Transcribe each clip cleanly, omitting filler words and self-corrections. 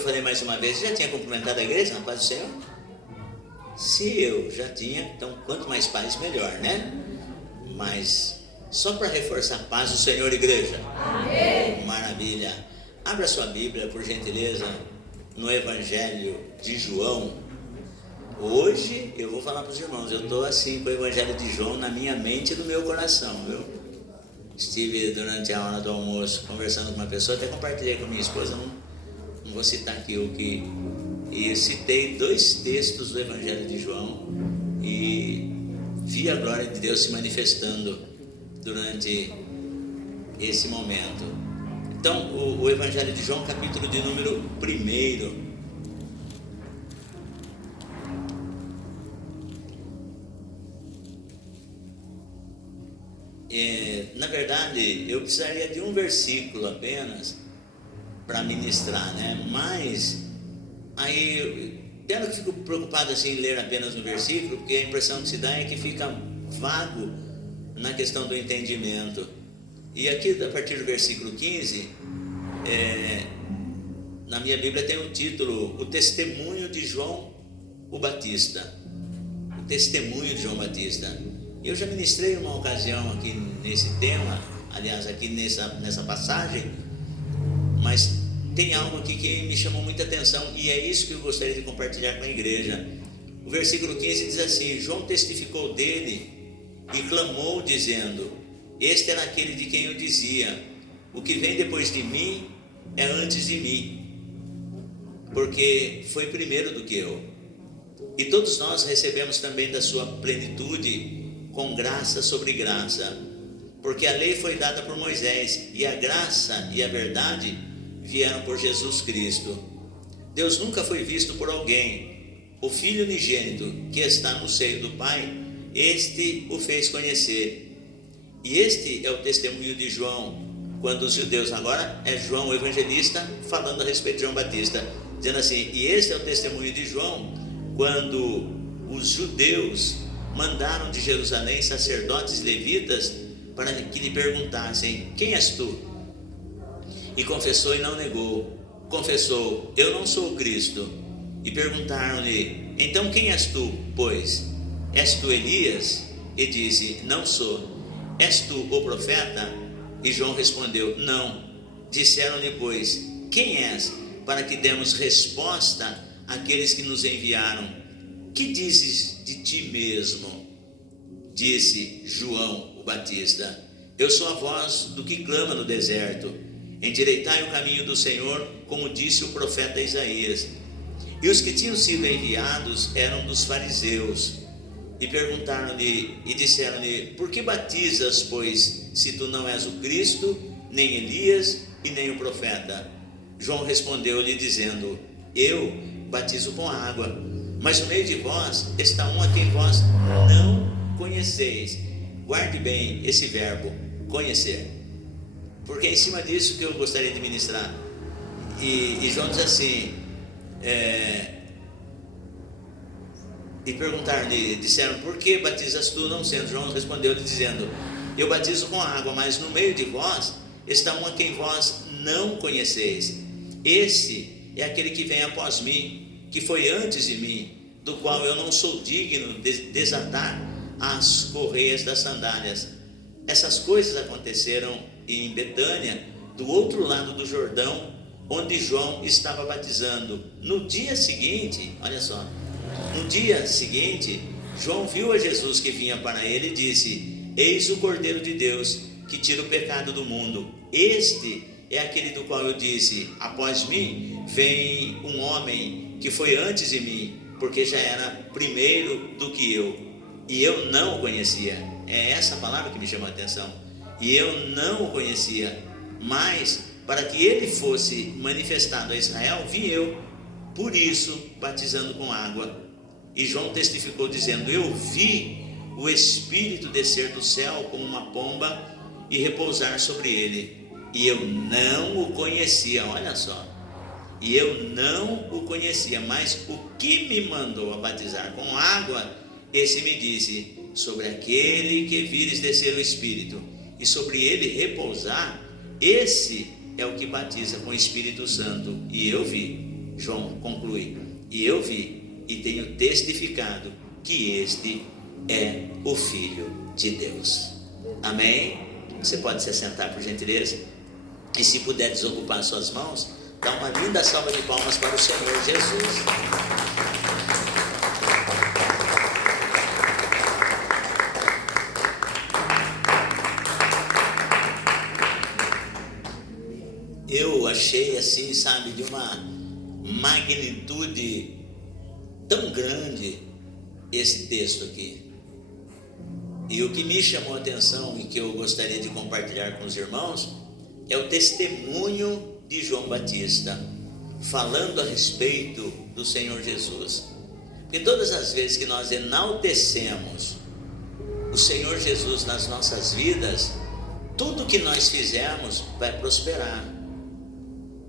eu falei mais uma vez, você já tinha cumprimentado a igreja na paz do Senhor? Se eu já tinha, então quanto mais paz, melhor, né? Mas só para reforçar a paz do Senhor, igreja. Amém. Maravilha. Abra sua Bíblia, por gentileza, no Evangelho de João. Hoje eu vou falar para os irmãos, eu estou assim com o Evangelho de João na minha mente e no meu coração, viu? Estive durante a hora do almoço conversando com uma pessoa, até compartilhei com minha esposa, não vou citar aqui o que, e citei 2 textos do Evangelho de João e vi a glória de Deus se manifestando durante esse momento. Então, o Evangelho de João, capítulo de número 1. Na verdade, eu precisaria de um versículo apenas para ministrar, né? Mas aí, pena que eu fico preocupado assim em ler apenas um versículo, porque a impressão que se dá é que fica vago na questão do entendimento. E aqui, a partir do versículo 15, na minha Bíblia tem o título, o testemunho de João o Batista. O testemunho de João Batista. Eu já ministrei uma ocasião aqui nesse tema, aliás, aqui nessa passagem, mas tem algo aqui que me chamou muita atenção e é isso que eu gostaria de compartilhar com a igreja. O versículo 15 diz assim: João testificou dele e clamou dizendo: este era aquele de quem eu dizia, o que vem depois de mim é antes de mim, porque foi primeiro do que eu. E todos nós recebemos também da sua plenitude com graça sobre graça, porque a lei foi dada por Moisés e a graça e a verdade vieram por Jesus Cristo. Deus nunca foi visto por alguém. O Filho unigênito que está no seio do Pai, este o fez conhecer. E este é o testemunho de João, quando os judeus, agora é João o evangelista falando a respeito de João Batista, dizendo assim: e este é o testemunho de João, quando os judeus mandaram de Jerusalém sacerdotes e levitas para que lhe perguntassem: quem és tu? E confessou e não negou. Confessou: eu não sou o Cristo. E perguntaram-lhe: então quem és tu, pois? És tu Elias? E disse: não sou. És tu o profeta? E João respondeu: não. Disseram-lhe, pois: quem és? Para que demos resposta àqueles que nos enviaram. Que dizes de ti mesmo? Disse João o Batista: eu sou a voz do que clama no deserto, endireitai o caminho do Senhor, como disse o profeta Isaías. E os que tinham sido enviados eram dos fariseus, e perguntaram-lhe e disseram-lhe: por que batizas, pois, se tu não és o Cristo, nem Elias e nem o profeta? João respondeu-lhe dizendo: eu batizo com água, mas no meio de vós está um a quem vós não conheceis. Guarde bem esse verbo, conhecer, porque é em cima disso que eu gostaria de ministrar. E João diz assim, e perguntaram-lhe, disseram: por que batizas tu, não sendo? João respondeu-lhe dizendo: eu batizo com água, mas no meio de vós está um a quem vós não conheceis. Esse é aquele que vem após mim, que foi antes de mim, do qual eu não sou digno de desatar as correias das sandálias. Essas coisas aconteceram em Betânia, do outro lado do Jordão, onde João estava batizando. No dia seguinte, olha só, no dia seguinte, João viu a Jesus que vinha para ele e disse: eis o Cordeiro de Deus, que tira o pecado do mundo. Este é aquele do qual eu disse: após mim vem um homem que foi antes de mim, porque já era primeiro do que eu, e eu não o conhecia. É essa palavra que me chamou a atenção. E eu não o conhecia, mas para que ele fosse manifestado a Israel, vim eu, por isso batizando com água. E João testificou dizendo: eu vi o Espírito descer do céu como uma pomba e repousar sobre ele, e eu não o conhecia. Olha só, e eu não o conhecia, mas o que me mandou a batizar com água, esse me disse: sobre aquele que vires descer o Espírito e sobre ele repousar, esse é o que batiza com o Espírito Santo. E eu vi. João conclui: e eu vi e tenho testificado que este é o Filho de Deus. Amém? Você pode se assentar, por gentileza, e se puder desocupar suas mãos, dá uma linda salva de palmas para o Senhor Jesus. Eu achei assim, sabe, de uma magnitude tão grande esse texto aqui. E o que me chamou a atenção e que eu gostaria de compartilhar com os irmãos é o testemunho de João Batista, falando a respeito do Senhor Jesus. Porque todas as vezes que nós enaltecemos o Senhor Jesus nas nossas vidas, tudo que nós fizermos vai prosperar.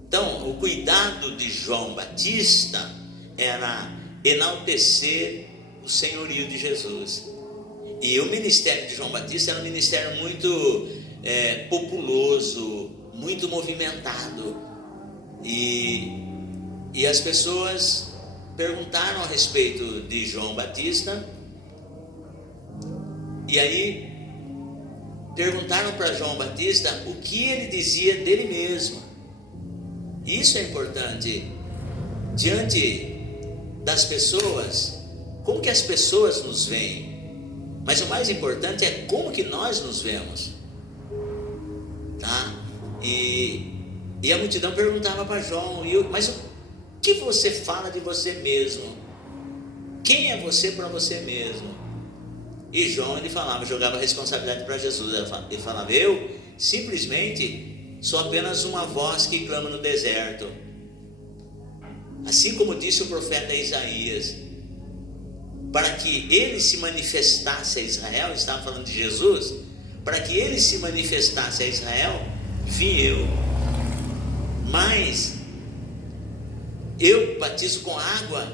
Então, o cuidado de João Batista era enaltecer o senhorio de Jesus. E o ministério de João Batista era um ministério muito populoso, muito movimentado. E as pessoas perguntaram a respeito de João Batista. E aí perguntaram para João Batista o que ele dizia dele mesmo. Isso é importante diante das pessoas, como que as pessoas nos veem, mas o mais importante é como que nós nos vemos, tá? E a multidão perguntava para João: mas o que você fala de você mesmo? Quem é você para você mesmo? E João, ele falava, jogava a responsabilidade para Jesus. Ele falava: eu simplesmente sou apenas uma voz que clama no deserto. Assim como disse o profeta Isaías, para que ele se manifestasse a Israel, estava falando de Jesus, para que ele se manifestasse a Israel, vim eu. Mas eu batizo com água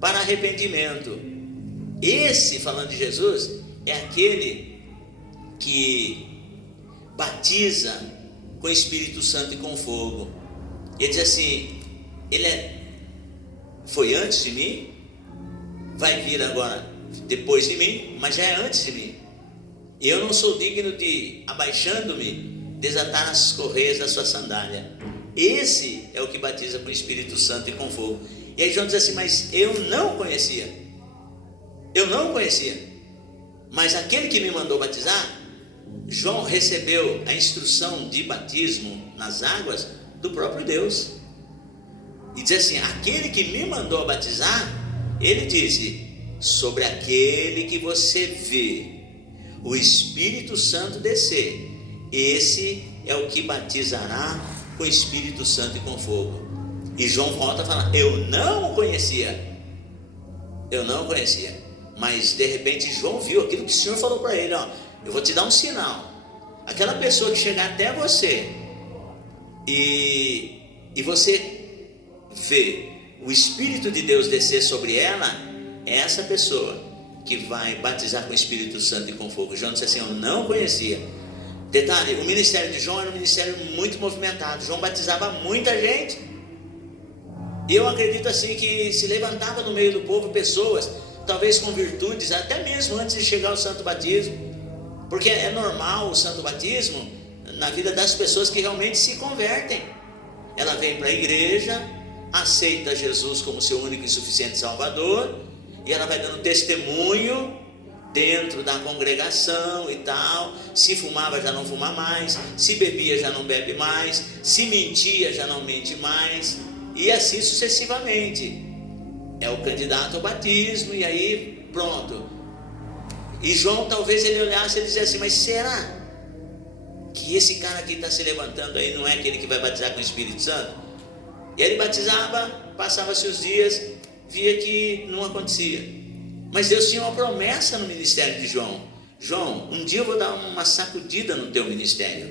para arrependimento. Esse, falando de Jesus, é aquele que batiza com o Espírito Santo e com fogo. Ele diz assim: foi antes de mim, vai vir agora depois de mim, mas já é antes de mim. E eu não sou digno de, abaixando-me, desatar as correias da sua sandália. Esse é o que batiza com o Espírito Santo e com fogo. E aí João diz assim: mas eu não conhecia. Mas aquele que me mandou batizar, João recebeu a instrução de batismo nas águas do próprio Deus. E diz assim: aquele que me mandou batizar, ele disse: sobre aquele que você vê o Espírito Santo descer, esse é o que batizará com o Espírito Santo e com fogo. E João volta a falar: eu não o conhecia. Mas de repente João viu aquilo que o Senhor falou para ele: ó, eu vou te dar um sinal. Aquela pessoa que chegar até você e você vê o Espírito de Deus descer sobre ela, é essa pessoa que vai batizar com o Espírito Santo e com fogo. João disse assim: eu não conhecia. Detalhe, o ministério de João era um ministério muito movimentado. João batizava muita gente. E eu acredito assim que se levantava no meio do povo pessoas, talvez com virtudes, até mesmo antes de chegar ao santo batismo. Porque é normal o santo batismo na vida das pessoas que realmente se convertem. Ela vem para a igreja, aceita Jesus como seu único e suficiente Salvador, e ela vai dando testemunho dentro da congregação e tal. Se fumava, já não fuma mais. Se bebia, já não bebe mais. Se mentia, já não mente mais. E assim sucessivamente. É o candidato ao batismo, e aí pronto. E João, talvez ele olhasse e dizia assim: mas será que esse cara aqui está se levantando aí não é aquele que vai batizar com o Espírito Santo? E aí ele batizava, passava-se os dias, via que não acontecia. Mas Deus tinha uma promessa no ministério de João: João, um dia eu vou dar uma sacudida no teu ministério,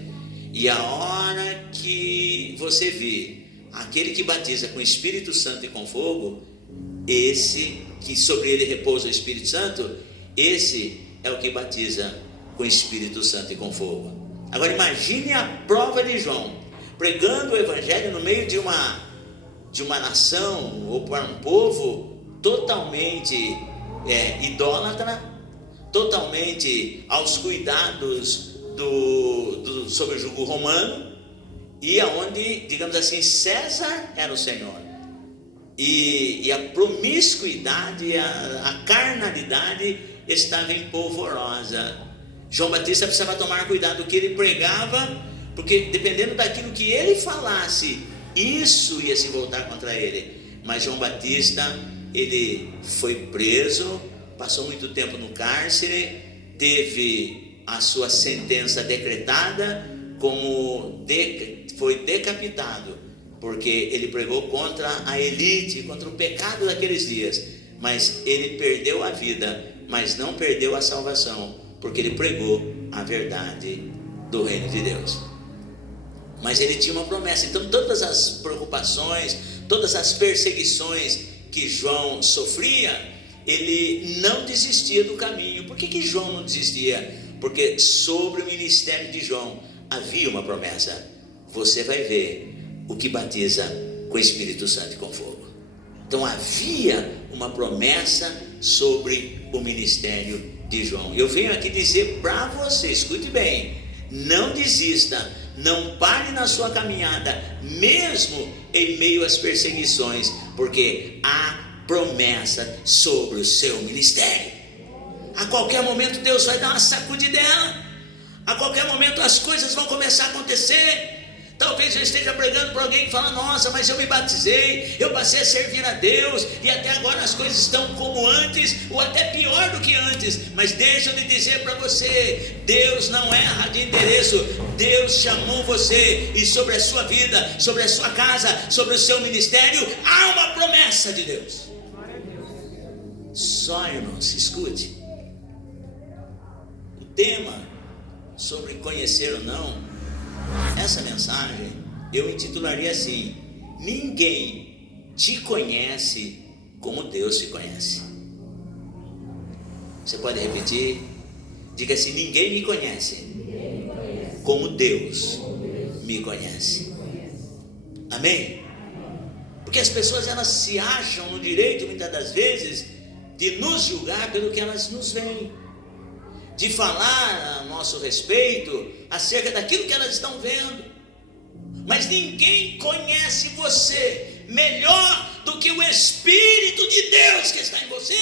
e a hora que você vê aquele que batiza com o Espírito Santo e com fogo, esse que sobre ele repousa o Espírito Santo, esse é o que batiza com o Espírito Santo e com fogo. Agora imagine a prova de João pregando o Evangelho no meio de uma de uma nação ou para um povo totalmente idólatra, totalmente aos cuidados sob o jugo romano, e aonde, digamos assim, César era o Senhor, e a promiscuidade, a carnalidade estava em polvorosa. João Batista precisava tomar cuidado do que ele pregava, porque dependendo daquilo que ele falasse, isso ia se voltar contra ele. Mas João Batista, ele foi preso, passou muito tempo no cárcere, teve a sua sentença decretada, foi decapitado, porque ele pregou contra a elite, contra o pecado daqueles dias. Mas ele perdeu a vida, mas não perdeu a salvação, porque ele pregou a verdade do reino de Deus. Mas ele tinha uma promessa. Então todas as preocupações, todas as perseguições que João sofria, ele não desistia do caminho. Por que João não desistia? Porque sobre o ministério de João havia uma promessa: você vai ver o que batiza com o Espírito Santo e com fogo. Então havia uma promessa sobre o ministério de João. Eu venho aqui dizer para você, escute bem, não desista, não pare na sua caminhada, mesmo em meio às perseguições, porque há promessa sobre o seu ministério. A qualquer momento Deus vai dar uma sacudidela, a qualquer momento as coisas vão começar a acontecer. Talvez eu esteja pregando para alguém que fala: nossa, mas eu me batizei, eu passei a servir a Deus, e até agora as coisas estão como antes, ou até pior do que antes. Mas deixa eu lhe dizer para você, Deus não erra de endereço. Deus chamou você, e sobre a sua vida, sobre a sua casa, sobre o seu ministério, há uma promessa de Deus. Só, irmãos, escute, o tema sobre conhecer ou não, essa mensagem eu intitularia assim: ninguém te conhece como Deus te conhece. Você pode repetir? Diga assim: ninguém me conhece como Deus me conhece. Amém? Porque as pessoas, elas se acham no direito, muitas das vezes, de nos julgar pelo que elas nos veem, de falar a nosso respeito acerca daquilo que elas estão vendo. Mas ninguém conhece você melhor do que o Espírito de Deus que está em você.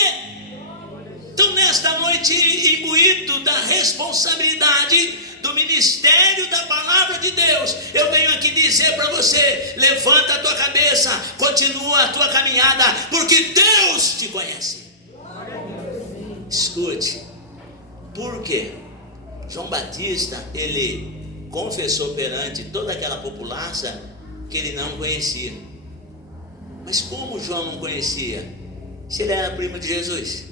Então, nesta noite, imbuído da responsabilidade do ministério da palavra de Deus, eu venho aqui dizer para você: levanta a tua cabeça, continua a tua caminhada, porque Deus te conhece. Escute, por quê? João Batista, ele confessou perante toda aquela população que ele não conhecia. Mas como João não conhecia? Se ele era primo de Jesus,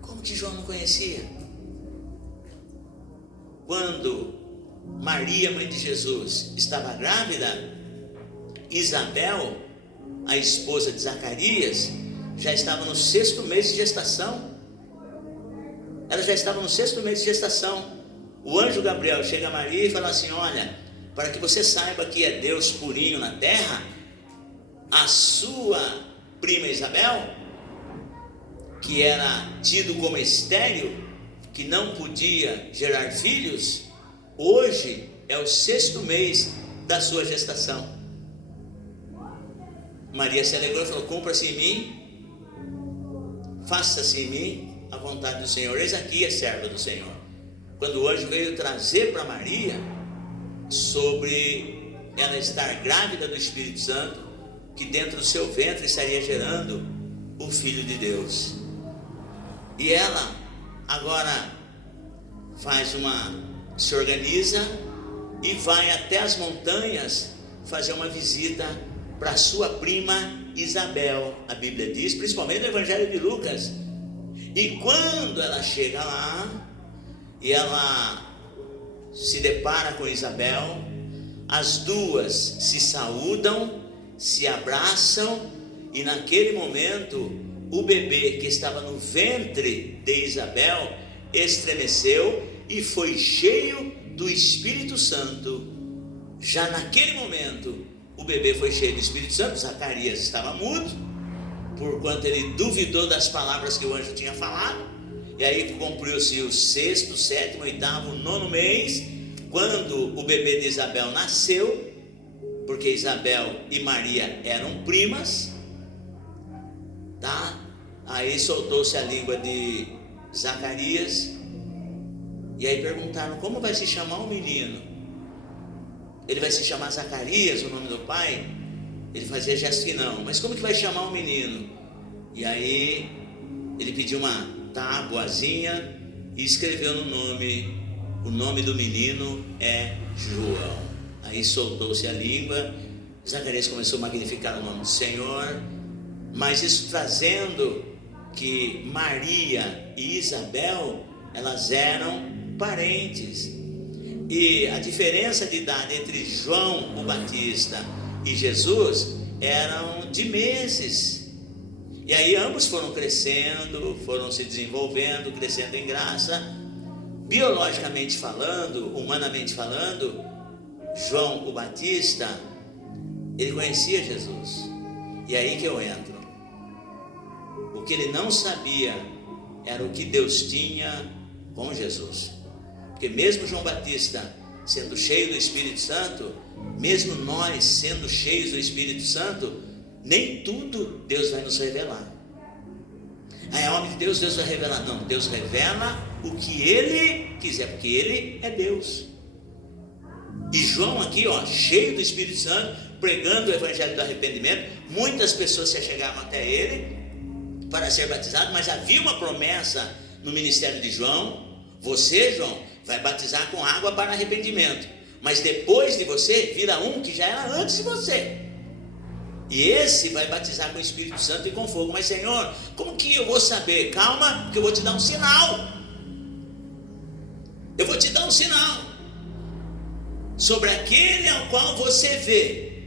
como que João não conhecia? Quando Maria, mãe de Jesus, estava grávida, Isabel, a esposa de Zacarias, já estava no 6º mês de gestação. Ela já estava no 6º mês de gestação. O anjo Gabriel chega a Maria e fala assim: olha, para que você saiba que é Deus purinho na terra, a sua prima Isabel, que era tido como estéril, que não podia gerar filhos, hoje é o 6º mês da sua gestação. Maria se alegrou e falou: cumpra-se em mim, faça-se em mim a vontade do Senhor. Eis aqui a serva do Senhor. Quando o anjo veio trazer para Maria sobre ela estar grávida do Espírito Santo, que dentro do seu ventre estaria gerando o Filho de Deus. E ela agora se organiza e vai até as montanhas fazer uma visita para sua prima Isabel. A Bíblia diz, principalmente no Evangelho de Lucas. E quando ela chega lá e ela se depara com Isabel, as duas se saúdam, se abraçam, e naquele momento o bebê que estava no ventre de Isabel estremeceu e foi cheio do Espírito Santo. Já naquele momento o bebê foi cheio do Espírito Santo. Zacarias estava mudo, porquanto ele duvidou das palavras que o anjo tinha falado. E aí cumpriu-se o 6º, 7º, 8º, 9º mês, quando o bebê de Isabel nasceu, porque Isabel e Maria eram primas, tá? Aí soltou-se a língua de Zacarias, e aí perguntaram: como vai se chamar o menino? Ele vai se chamar Zacarias, o nome do pai? Ele fazia gesto que não, mas como que vai chamar o menino? E aí ele pediu uma tabuazinha e escreveu no nome: o nome do menino é João. Aí soltou-se a língua, Zacarias começou a magnificar o nome do Senhor, mas isso trazendo que Maria e Isabel, elas eram parentes, e a diferença de idade entre João o Batista e Jesus eram de meses. E aí ambos foram crescendo, foram se desenvolvendo, crescendo em graça. Biologicamente falando, humanamente falando, João o Batista, ele conhecia Jesus. E aí que eu entro. O que ele não sabia era o que Deus tinha com Jesus. Porque mesmo João Batista sendo cheio do Espírito Santo, mesmo nós sendo cheios do Espírito Santo, nem tudo Deus vai nos revelar. Aí a homem de Deus, Deus vai revelar. Não, Deus revela o que Ele quiser, porque Ele é Deus. E João aqui, cheio do Espírito Santo, pregando o evangelho do arrependimento, muitas pessoas se chegavam até ele para ser batizado, mas havia uma promessa no ministério de João: você, João, vai batizar com água para arrependimento, mas depois de você virá um que já era antes de você, e esse vai batizar com o Espírito Santo e com fogo. Mas Senhor, como que eu vou saber? Calma, que eu vou te dar um sinal. Eu vou te dar um sinal sobre aquele ao qual você vê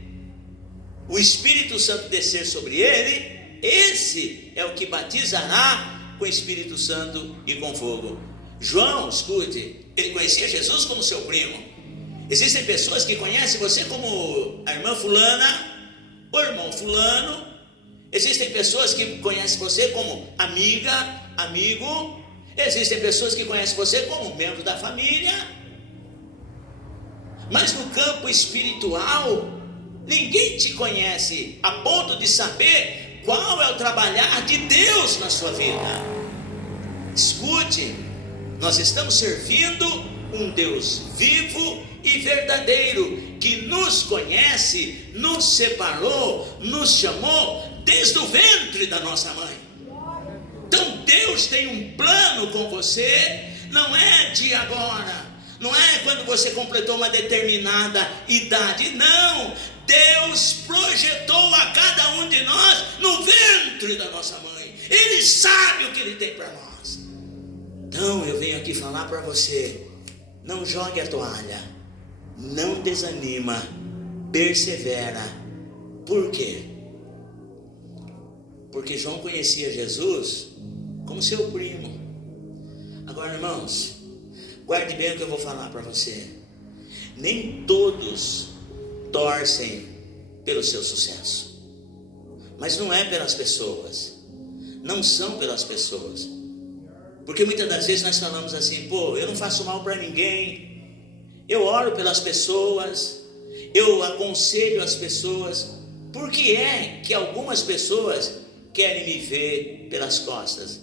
o Espírito Santo descer sobre ele. Esse é o que batizará com o Espírito Santo e com fogo. João, escute, ele conhecia Jesus como seu primo. Existem pessoas que conhecem você como a irmã fulana, o irmão fulano. Existem pessoas que conhecem você como amiga, amigo. Existem pessoas que conhecem você como membro da família. Mas no campo espiritual, ninguém te conhece a ponto de saber qual é o trabalhar de Deus na sua vida. Escute, nós estamos servindo um Deus vivo e verdadeiro, que nos conhece, nos separou, nos chamou desde o ventre da nossa mãe. Então Deus tem um plano com você, não é de agora, não é quando você completou uma determinada idade, não. Deus projetou a cada um de nós no ventre da nossa mãe. Ele sabe o que Ele tem para nós. Então eu venho aqui falar para você: não jogue a toalha, não desanima, persevera. Por quê? Porque João conhecia Jesus como seu primo. Agora, irmãos, guarde bem o que eu vou falar para você. Nem todos torcem pelo seu sucesso, mas não é pelas pessoas, não são pelas pessoas, porque muitas das vezes nós falamos assim: pô, eu não faço mal para ninguém, eu oro pelas pessoas, eu aconselho as pessoas. Por que é que algumas pessoas querem me ver pelas costas?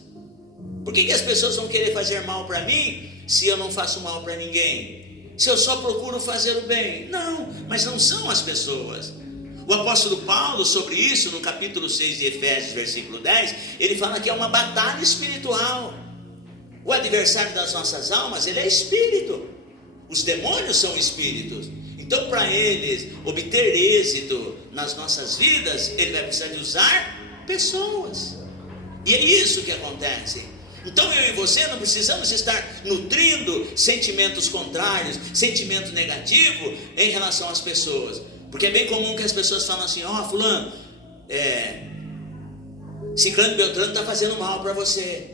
Por que as pessoas vão querer fazer mal para mim se eu não faço mal para ninguém? Se eu só procuro fazer o bem? Não, mas não são as pessoas. O apóstolo Paulo, sobre isso, no capítulo 6 de Efésios, versículo 10, ele fala que é uma batalha espiritual. O adversário das nossas almas, ele é espírito. Os demônios são espíritos. Então, para eles obter êxito nas nossas vidas, ele vai precisar de usar pessoas. E é isso que acontece. Então eu e você não precisamos estar nutrindo sentimentos contrários, sentimento negativo em relação às pessoas, porque é bem comum que as pessoas falam assim: fulano, Ciclano Beltrano está fazendo mal para você,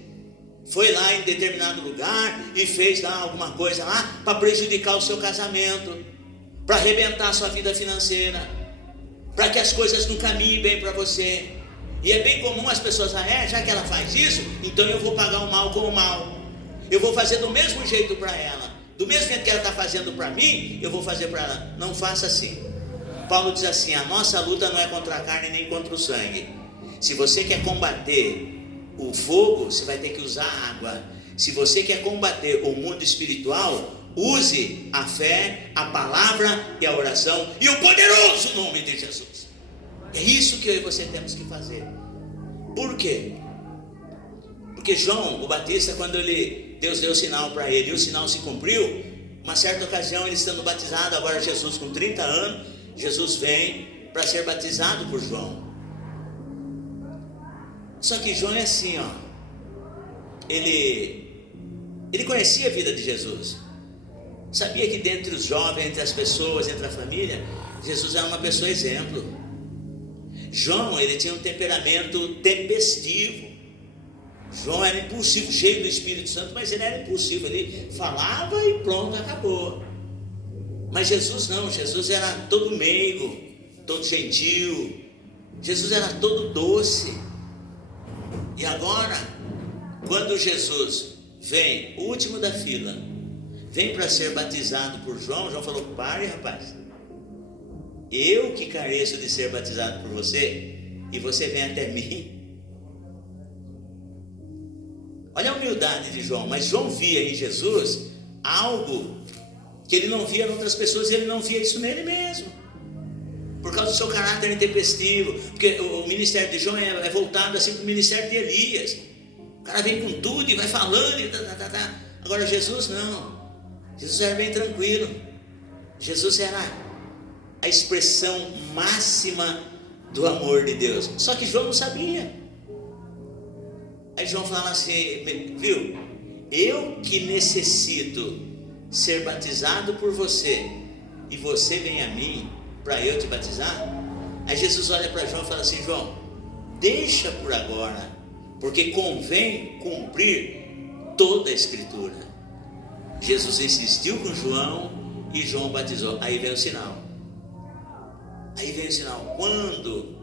foi lá em determinado lugar e fez lá alguma coisa lá para prejudicar o seu casamento, para arrebentar a sua vida financeira. para que as coisas não caminhem bem para você. E é bem comum as pessoas, já que ela faz isso, então eu vou pagar o mal com o mal. Eu vou fazer do mesmo jeito para ela. Do mesmo jeito que ela está fazendo para mim, eu vou fazer para ela. Não faça assim. Paulo diz assim: a nossa luta não é contra a carne nem contra o sangue. Se você quer combater o fogo, você vai ter que usar água. Se você quer combater o mundo espiritual, use a fé, a palavra e a oração e o poderoso nome de Jesus. É isso que eu e você temos que fazer. Por quê? Porque João, o Batista, quando Deus deu o sinal para ele e o sinal se cumpriu, uma certa ocasião ele estando batizado, agora Jesus com 30 anos, Jesus vem para ser batizado por João. Só que João é assim, ele conhecia a vida de Jesus. Sabia que dentre os jovens, entre as pessoas, entre a família, Jesus era uma pessoa exemplo. João, ele tinha um temperamento tempestivo. João era impulsivo, cheio do Espírito Santo, mas ele era impulsivo. Ele falava e pronto, acabou. Mas Jesus não, Jesus era todo meigo, todo gentil. Jesus era todo doce. E agora, quando Jesus vem, o último da fila, vem para ser batizado por João, João falou: pare, rapaz, eu que careço de ser batizado por você, e você vem até mim. Olha a humildade de João. Mas João via em Jesus algo que ele não via em outras pessoas, e ele não via isso nele mesmo, por causa do seu caráter intempestivo. Porque o ministério de João é voltado assim para o ministério de Elias. O cara vem com tudo e vai falando e Agora Jesus não. Jesus era bem tranquilo. Jesus era a expressão máxima do amor de Deus. Só que João não sabia. Aí João fala assim: viu, eu que necessito ser batizado por você, e você vem a mim para eu te batizar? Aí Jesus olha para João e fala assim: João, deixa por agora, porque convém cumprir toda a Escritura. Jesus insistiu com João e João batizou. Aí vem o sinal. Quando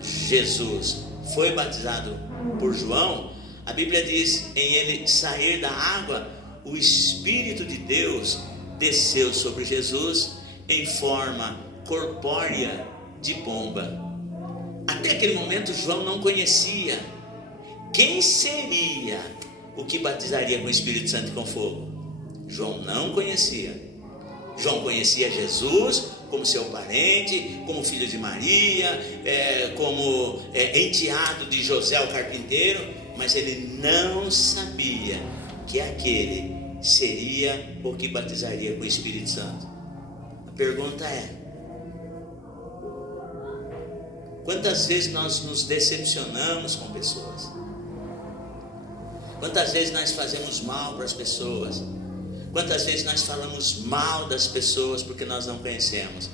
Jesus foi batizado por João, a Bíblia diz: em ele sair da água, o Espírito de Deus desceu sobre Jesus em forma corpórea de pomba. Até aquele momento João não conhecia quem seria o que batizaria com o Espírito Santo e com fogo. João não conhecia. João conhecia Jesus como seu parente, como filho de Maria, como enteado de José o carpinteiro, mas ele não sabia que aquele seria o que batizaria com o Espírito Santo. A pergunta é: quantas vezes nós nos decepcionamos com pessoas? Quantas vezes nós fazemos mal para as pessoas? Quantas vezes nós falamos mal das pessoas porque nós não conhecemos?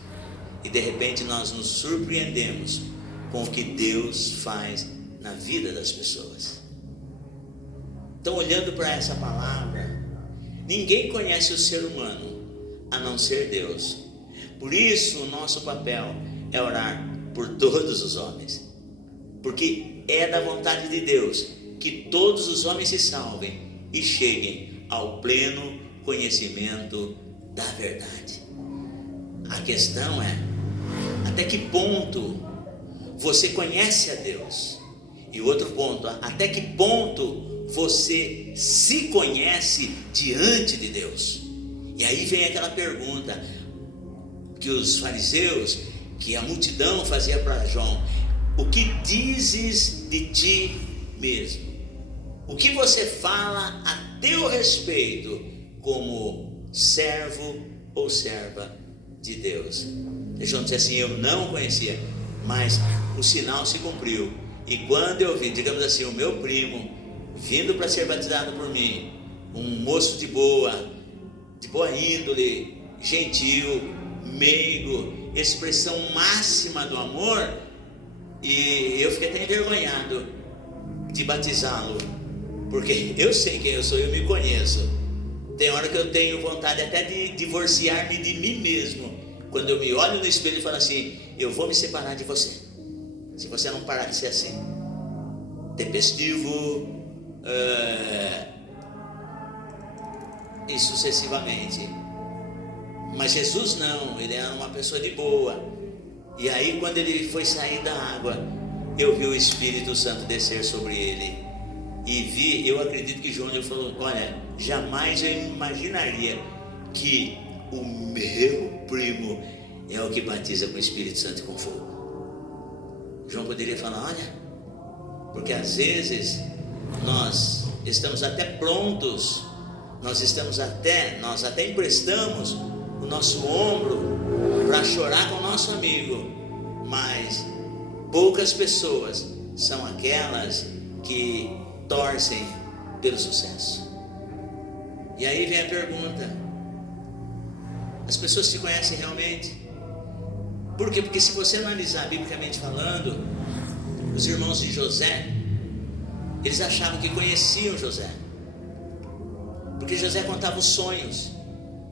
E de repente nós nos surpreendemos com o que Deus faz na vida das pessoas. Então, olhando para essa palavra, ninguém conhece o ser humano a não ser Deus. Por isso o nosso papel é orar por todos os homens, porque é da vontade de Deus que todos os homens se salvem e cheguem ao pleno conhecimento da verdade. A questão é: até que ponto você conhece a Deus? E outro ponto: até que ponto você se conhece diante de Deus? E aí vem aquela pergunta que os fariseus, que a multidão fazia para João: o que dizes de ti mesmo? O que você fala a teu respeito como servo ou serva de Deus? E João disse assim: eu não conhecia, mas o sinal se cumpriu. E quando eu vi, digamos assim, o meu primo vindo para ser batizado por mim, um moço de boa índole, gentil, meigo, expressão máxima do amor, e eu fiquei até envergonhado de batizá-lo, porque eu sei quem eu sou, eu me conheço. Tem hora que eu tenho vontade até de divorciar-me de mim mesmo, quando eu me olho no espelho e falo assim: eu vou me separar de você, se você não parar de ser assim, tempestivo, e sucessivamente. Mas Jesus não, ele era uma pessoa de boa. E aí quando ele foi sair da água, eu vi o Espírito Santo descer sobre ele. E eu acredito que João falou: olha, jamais eu imaginaria que o meu primo é o que batiza com o Espírito Santo e com fogo. João poderia falar: olha, porque às vezes nós estamos até prontos, nós até emprestamos o nosso ombro para chorar com o nosso amigo, mas poucas pessoas são aquelas que torcem pelo sucesso. E aí vem a pergunta: as pessoas te conhecem realmente? Por quê? Porque se você analisar biblicamente falando, os irmãos de José, eles achavam que conheciam José, porque José contava os sonhos,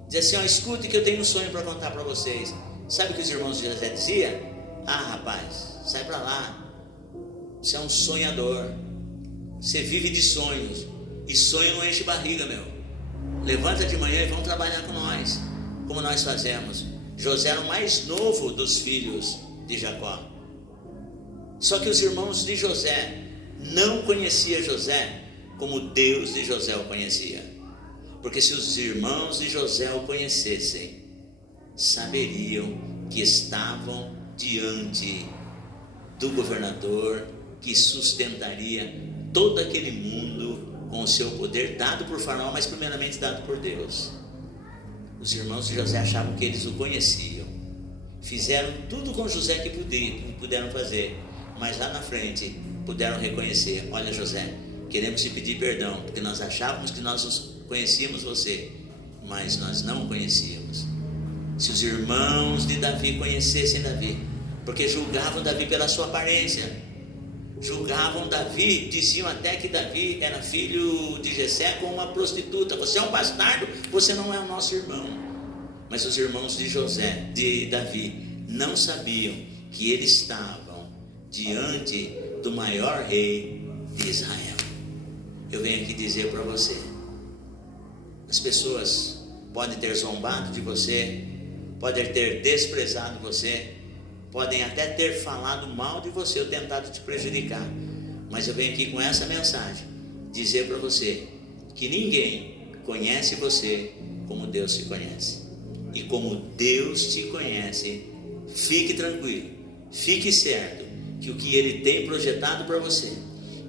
dizia assim: escute que eu tenho um sonho para contar para vocês. Sabe o que os irmãos de José diziam? Rapaz, sai para lá, você é um sonhador, você vive de sonhos, e sonho não enche barriga, meu. Levanta de manhã e vamos trabalhar com nós, como nós fazemos. José era o mais novo dos filhos de Jacó. Só que os irmãos de José não conheciam José como Deus de José o conhecia. Porque se os irmãos de José o conhecessem, saberiam que estavam diante do governador que sustentaria todo aquele mundo com o seu poder, dado por Faraó, mas primeiramente dado por Deus. Os irmãos de José achavam que eles o conheciam, fizeram tudo com José que puderam fazer, mas lá na frente puderam reconhecer: olha, José, queremos te pedir perdão, porque nós achávamos que nós conhecíamos você, mas nós não o conhecíamos. Se os irmãos de Davi conhecessem Davi, porque julgavam Davi pela sua aparência, julgavam Davi, diziam até que Davi era filho de Jessé com uma prostituta: você é um bastardo, você não é o nosso irmão. Mas os irmãos de Davi não sabiam que eles estavam diante do maior rei de Israel. Eu venho aqui dizer para você: as pessoas podem ter zombado de você, podem ter desprezado você, podem até ter falado mal de você ou tentado te prejudicar, mas eu venho aqui com essa mensagem dizer para você que ninguém conhece você como Deus te conhece. E como Deus te conhece, fique tranquilo, fique certo que o que Ele tem projetado para você,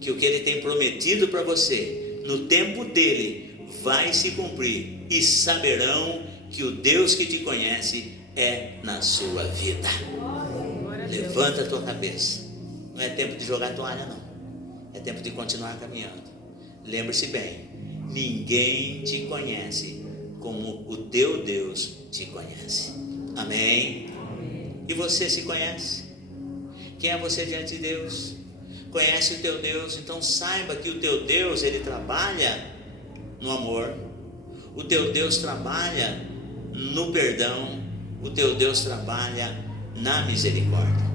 que o que Ele tem prometido para você, no tempo dele vai se cumprir, e saberão que o Deus que te conhece é na sua vida. Levanta a tua cabeça. Não é tempo de jogar toalha, não. É tempo de continuar caminhando. Lembre-se bem: ninguém te conhece como o teu Deus te conhece. Amém? E você se conhece? Quem é você diante de Deus? Conhece o teu Deus? Então saiba que o teu Deus, ele trabalha no amor. O teu Deus trabalha no perdão. O teu Deus trabalha na misericórdia.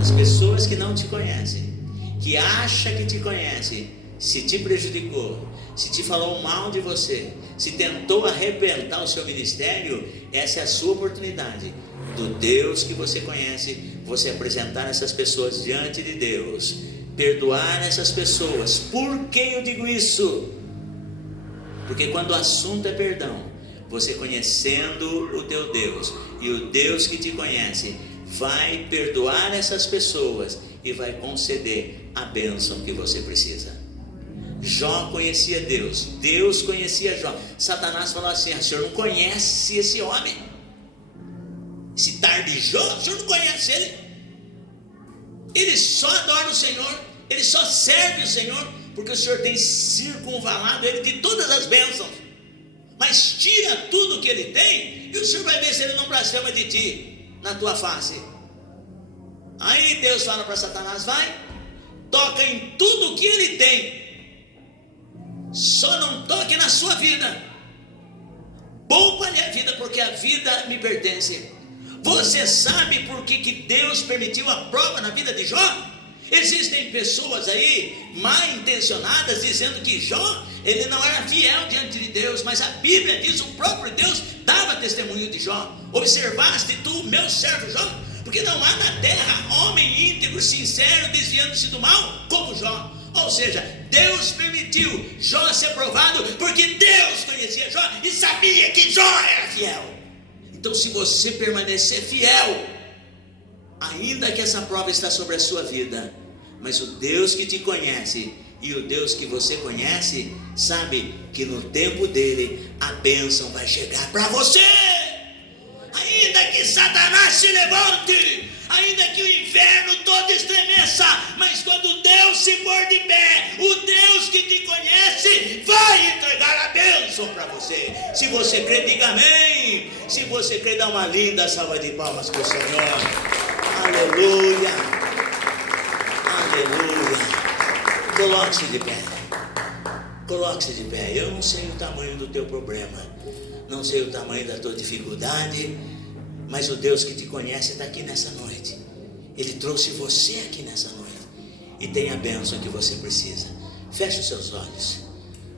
As pessoas que não te conhecem, que acham que te conhecem, se te prejudicou, se te falou mal de você, se tentou arrebentar o seu ministério, essa é a sua oportunidade, do Deus que você conhece, você apresentar essas pessoas diante de Deus, perdoar essas pessoas. Por que eu digo isso? Porque quando o assunto é perdão, você conhecendo o teu Deus, e o Deus que te conhece vai perdoar essas pessoas e vai conceder a bênção que você precisa. Jó conhecia Deus, Deus conhecia Jó. Satanás falou assim: o senhor não conhece esse homem, esse tarde Jó, o senhor não conhece ele? Ele só adora o Senhor, ele só serve o Senhor, porque o Senhor tem circunvalado ele de todas as bênçãos. Mas tira tudo que ele tem, e o Senhor vai ver se ele não blasfema de ti na tua face. Aí Deus fala para Satanás: vai, toca em tudo que ele tem, só não toque na sua vida. Poupa-lhe a vida, porque a vida me pertence. Você sabe por que Deus permitiu a prova na vida de Jó? Existem pessoas aí mal intencionadas dizendo que Jó, ele não era fiel diante de Deus, mas a Bíblia diz, o próprio Deus dava testemunho de Jó. Observaste tu, meu servo Jó? Porque não há na terra homem íntegro, sincero, desviando-se do mal como Jó. Ou seja, Deus permitiu Jó ser provado porque Deus conhecia Jó e sabia que Jó era fiel. Então, se você permanecer fiel, ainda que essa prova está sobre a sua vida, mas o Deus que te conhece e o Deus que você conhece sabe que no tempo dele a bênção vai chegar para você. Ainda que Satanás se levante, ainda que o inferno todo estremeça, mas quando Deus se pôr de pé, o Deus que te conhece vai entregar a bênção para você. Se você crê, diga amém. Se você crê, dá uma linda salva de palmas para o Senhor. Aleluia, aleluia. Coloque-se de pé. Coloque-se de pé. Eu não sei o tamanho do teu problema, não sei o tamanho da tua dificuldade, mas o Deus que te conhece está aqui nessa noite. Ele trouxe você aqui nessa noite e tem a bênção que você precisa. Feche os seus olhos.